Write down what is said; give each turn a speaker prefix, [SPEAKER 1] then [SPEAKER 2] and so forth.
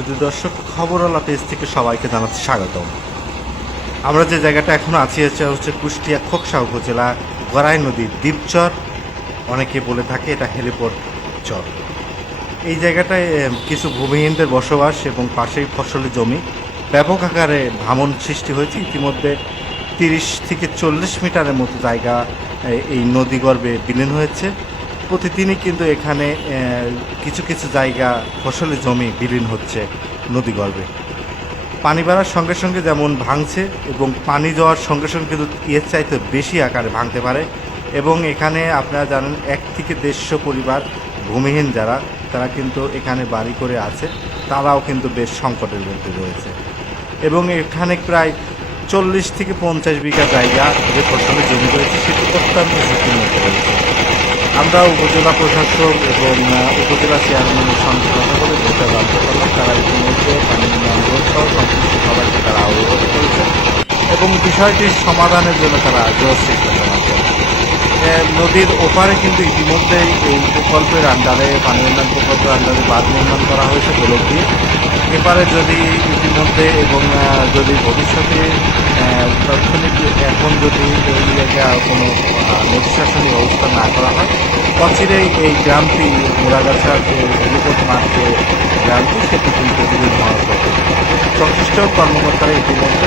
[SPEAKER 1] শুধু দর্শক খবরওয়ালা পেজ থেকে সবাইকে জানাচ্ছি স্বাগতম। আমরা যে জায়গাটা এখন আছি হচ্ছে কুষ্টিয়া খোকসা উপজেলা গড়াই নদী দ্বীপচর। অনেকে বলে থাকে এটা হেলিপোর্ট চর। এই জায়গাটায় কিছু ভূমিহীনদের বসবাস এবং পাশেই ফসলের জমি। ব্যাপক আকারে ভামন সৃষ্টি হয়েছে। ইতিমধ্যে তিরিশ থেকে চল্লিশ মিটারের মতো জায়গা এই নদীগর্ভে বিলীন হয়েছে। প্রতিদিনই কিন্তু এখানে কিছু কিছু জায়গা ফসলের জমি বিলীন হচ্ছে নদীগর্ভে পানি বাড়ার সঙ্গে সঙ্গে যেমন ভাঙছে এবং পানি যাওয়ার সঙ্গে সঙ্গে কিন্তু এর চাইতে বেশি আকারে ভাঙতে পারে এবং এখানে আপনারা জানেন এক থেকে দেড়শো পরিবার ভূমিহীন যারা, তারা কিন্তু এখানে বাড়ি করে আছে, তারাও কিন্তু বেশ সংকটের মধ্যে রয়েছে। এবং এখানে প্রায় চল্লিশ থেকে পঞ্চাশ বিঘা জায়গা যে ফসলের জমি রয়েছে, সেটি অত্যন্ত ঝুঁকির মধ্যে রয়েছে। আমরা উপজেলা প্রশাসক এবং উপজেলা চেয়ারম্যানের সঙ্গে কথা বলে যেটা জানতে পারলাম। তারা ইতিমধ্যে পানি সহ সংশ্লিষ্ট সবাইকে তারা অবগত করেছেন এবং বিষয়টির সমাধানের জন্য তারা জোর চেষ্টা নদীর ওপারে কিন্তু ইতিমধ্যেই এই প্রকল্পের আন্ডারে পানি উন্নয়ন প্রকল্পের আন্ডারে বাঁধ নির্মাণ করা হয়েছে দিয়ে এপারে যদি ইতিমধ্যে এবং যদি ভবিষ্যতে তাৎক্ষণিক এখন যদি এই জায়গায় কোনো শাসনের ব্যবস্থা না করা হয়, অচিরেই এই গ্রামটি মোড়াগাছার যে হেলিপোর্ট মাঠ যে গ্রামটি, সেটি কিন্তু সংশ্লিষ্ট কর্মকর্তারা ইতিমধ্যে